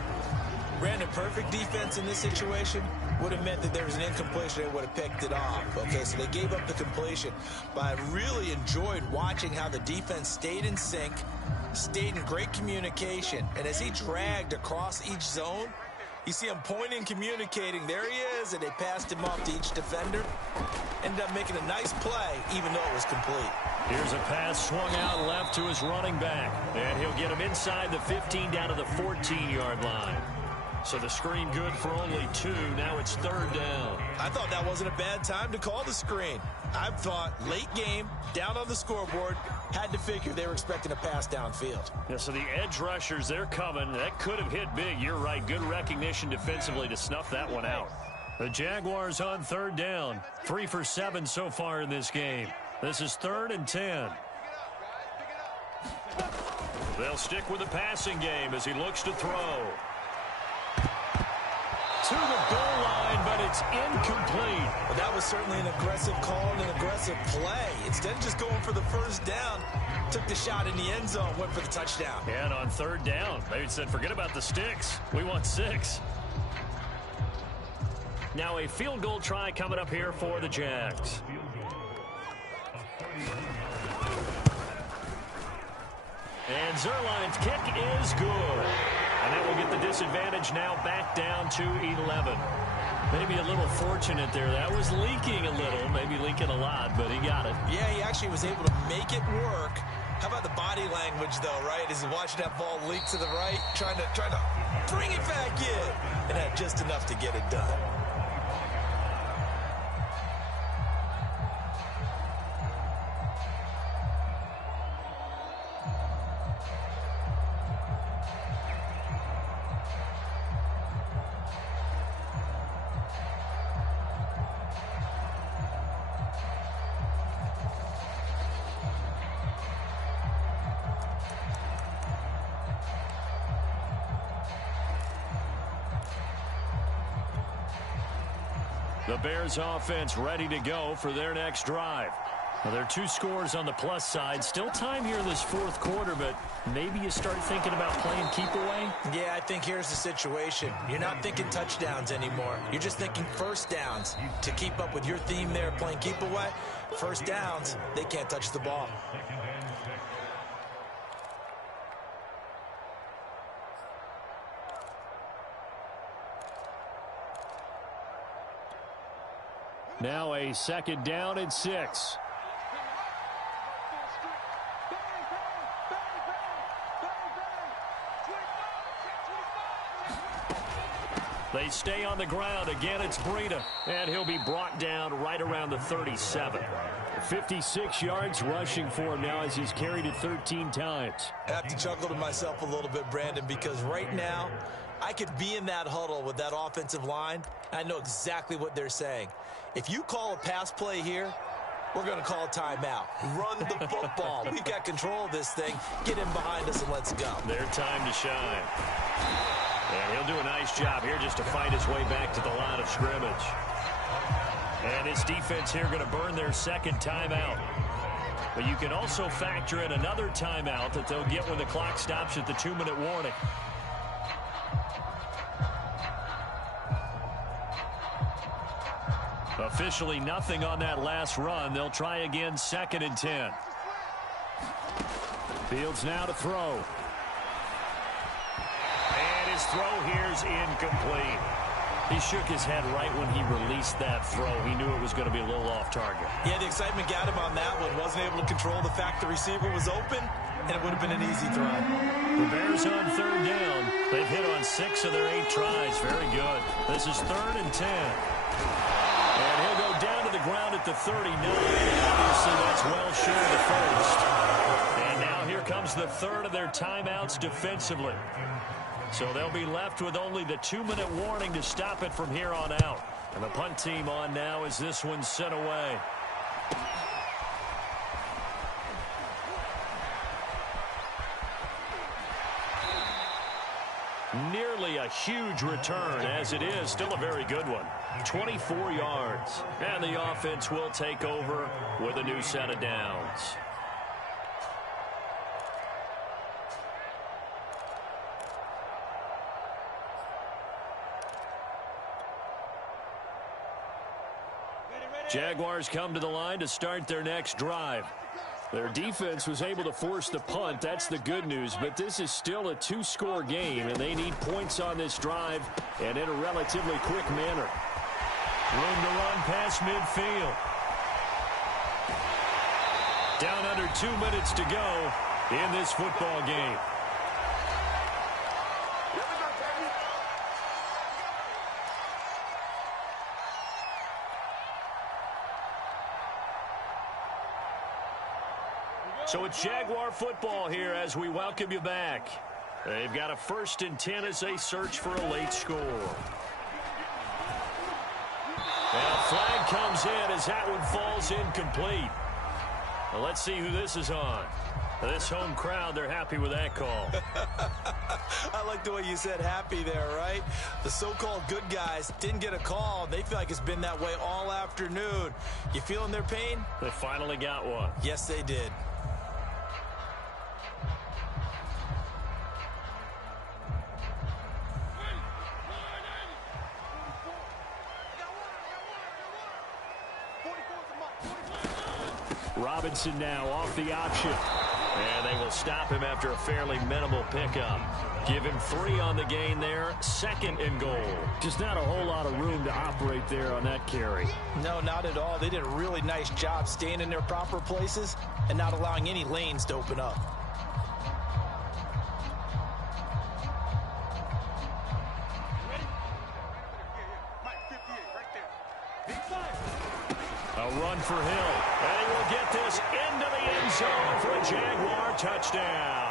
Brandon, perfect defense in this situation would have meant that there was an incompletion. They would have picked it off. Okay, so they gave up the completion. But I really enjoyed watching how the defense stayed in sync, stayed in great communication. And as he dragged across each zone, you see him pointing, communicating. There he is, and they passed him off to each defender. Ended up making a nice play, even though it was complete. Here's a pass swung out left to his running back. And he'll get him inside the 15 down to the 14-yard line. So the screen good for only 2. Now it's third down. I thought that wasn't a bad time to call the screen. I thought late game, down on the scoreboard, had to figure they were expecting a pass downfield. Yeah, so the edge rushers, they're coming. That could have hit big. You're right. Good recognition defensively to snuff that one out. The Jaguars on third down. 3 for 7 so far in this game. This is 3rd and 10. They'll stick with the passing game as he looks to throw. to the goal line, but it's incomplete. Well, that was certainly an aggressive call and an aggressive play. Instead of just going for the first down, took the shot in the end zone, went for the touchdown. And on third down, they said, forget about the sticks. We want 6. Now a field goal try coming up here for the Jags. And Zerline's kick is good. And that will get the disadvantage now back down to 11. Maybe a little fortunate there. That was leaking a little, maybe leaking a lot, but he got it. Yeah, he actually was able to make it work. How about the body language, though, right? As he's watching that ball leak to the right, trying to bring it back in. And had just enough to get it done. The Bears offense ready to go for their next drive. Well, there are 2 scores on the plus side. Still time here in this fourth quarter, but maybe you start thinking about playing keep away? Yeah, I think here's the situation. You're not thinking touchdowns anymore. You're just thinking first downs. To keep up with your theme there, playing keep away, first downs, they can't touch the ball. Now a second down and 6. They stay on the ground. Again, it's Breida. And he'll be brought down right around the 37. 56 yards rushing for him now as he's carried it 13 times. I have to chuckle to myself a little bit, Brandon, because right now I could be in that huddle with that offensive line. I know exactly what they're saying. If you call a pass play here, we're going to call a timeout. Run the football. We've got control of this thing. Get in behind us and let's go. Their time to shine. And he'll do a nice job here just to fight his way back to the line of scrimmage. And his defense here going to burn their second timeout. But you can also factor in another timeout that they'll get when the clock stops at the 2-minute warning. Officially nothing on that last run. They'll try again, 2nd and 10. Fields now to throw. And his throw here's incomplete. He shook his head right when he released that throw. He knew it was going to be a little off target. Yeah, the excitement got him on that one. Wasn't able to control the fact the receiver was open, and it would have been an easy throw. The Bears on third down. They've hit on 6 of their 8 tries. Very good. This is 3rd and 10. And he'll go down to the ground at the 39. Obviously, that's well short of the first. And now here comes the third of their timeouts defensively. So they'll be left with only the 2-minute warning to stop it from here on out. And the punt team on now as this one's sent away. Nearly a huge return, as it is still a very good one. 24 yards. And the offense will take over with a new set of downs. Jaguars come to the line to start their next drive. Their defense was able to force the punt. That's the good news. But this is still a 2-score game, and they need points on this drive and in a relatively quick manner. Room to run past midfield. Down under 2 minutes to go in this football game. So it's Jaguar football here as we welcome you back. They've got a 1st and 10 as they search for a late score. And a flag comes in as that one falls incomplete. Well, let's see who this is on. This home crowd, they're happy with that call. I like the way you said happy there, right? The so-called good guys didn't get a call. They feel like it's been that way all afternoon. You feeling their pain? They finally got one. Yes, they did. Robinson now off the option. And they will stop him after a fairly minimal pickup. Give him 3 on the gain there. 2nd and goal. Just not a whole lot of room to operate there on that carry. No, not at all. They did a really nice job staying in their proper places and not allowing any lanes to open up. A run for Hill. And he will get this into the end zone for a Jaguar touchdown.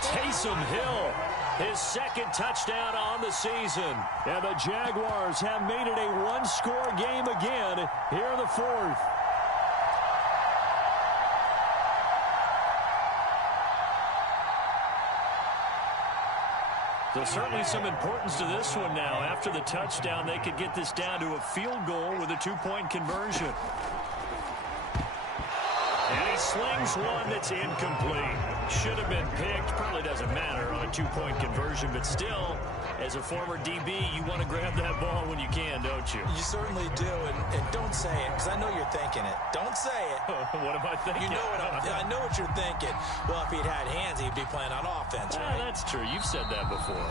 Taysom Hill, his 2nd touchdown on the season. And the Jaguars have made it a one-score game again here in the 4th. So certainly some importance to this one now. After the touchdown, they could get this down to a field goal with a 2-point conversion. And he slings one that's incomplete. Should have been picked. Probably doesn't matter on a 2-point conversion, but still, as a former DB, you want to grab that ball when you can, don't you? You certainly do, and don't say it, because I know you're thinking it. Don't say it. What am I thinking? You know I know what you're thinking. Well, if he'd had hands, he'd be playing on offense, right? That's true. You've said that before.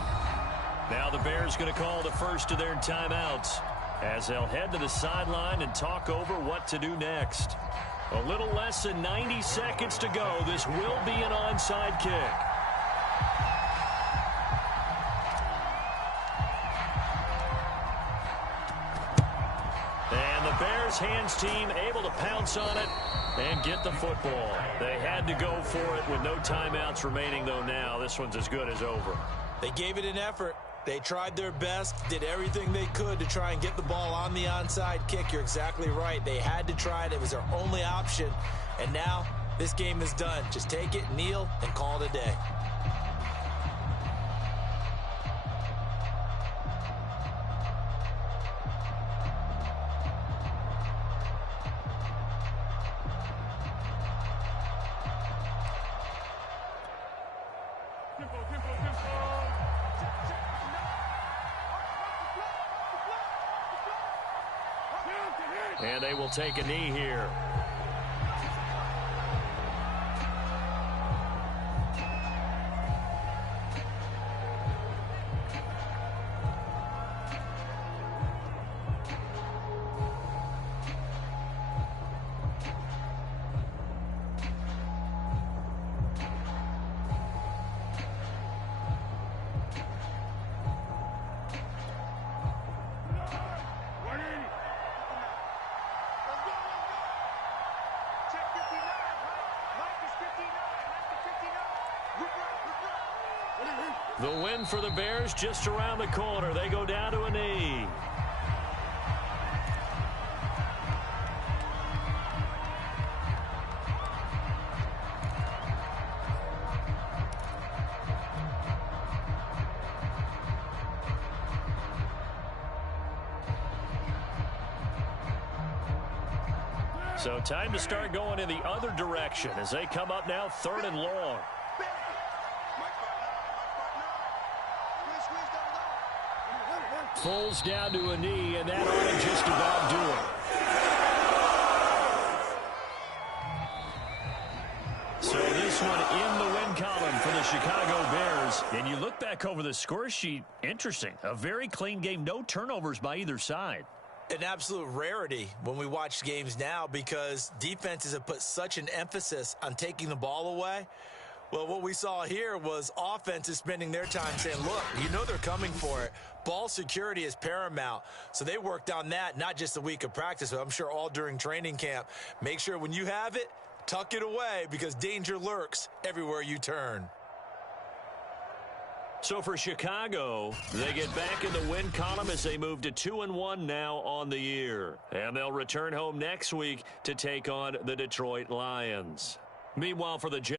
Now the Bears going to call the first of their timeouts as they'll head to the sideline and talk over what to do next. A little less than 90 seconds to go. This will be an onside kick. And the Bears hands team able to pounce on it and get the football. They had to go for it with no timeouts remaining, though. Now this one's as good as over. They gave it an effort. They tried their best, did everything they could to try and get the ball on the onside kick. You're exactly right. They had to try it. It was their only option. And now this game is done. Just take it, kneel, and call it a day. And they will take a knee here. The win for the Bears just around the corner. They go down to a knee. So time to start going in the other direction as they come up now 3rd and long. Foles down to a knee, and that ought to just about do it. So this one in the win column for the Chicago Bears. And you look back over the score sheet, interesting. A very clean game, no turnovers by either side. An absolute rarity when we watch games now because defenses have put such an emphasis on taking the ball away. Well, what we saw here was offenses spending their time saying, look, you know they're coming for it. Ball security is paramount. So they worked on that, not just a week of practice, but I'm sure all during training camp. Make sure when you have it, tuck it away because danger lurks everywhere you turn. So for Chicago, they get back in the win column as they move to 2-1 now on the year. And they'll return home next week to take on the Detroit Lions. Meanwhile, for the Jaguars,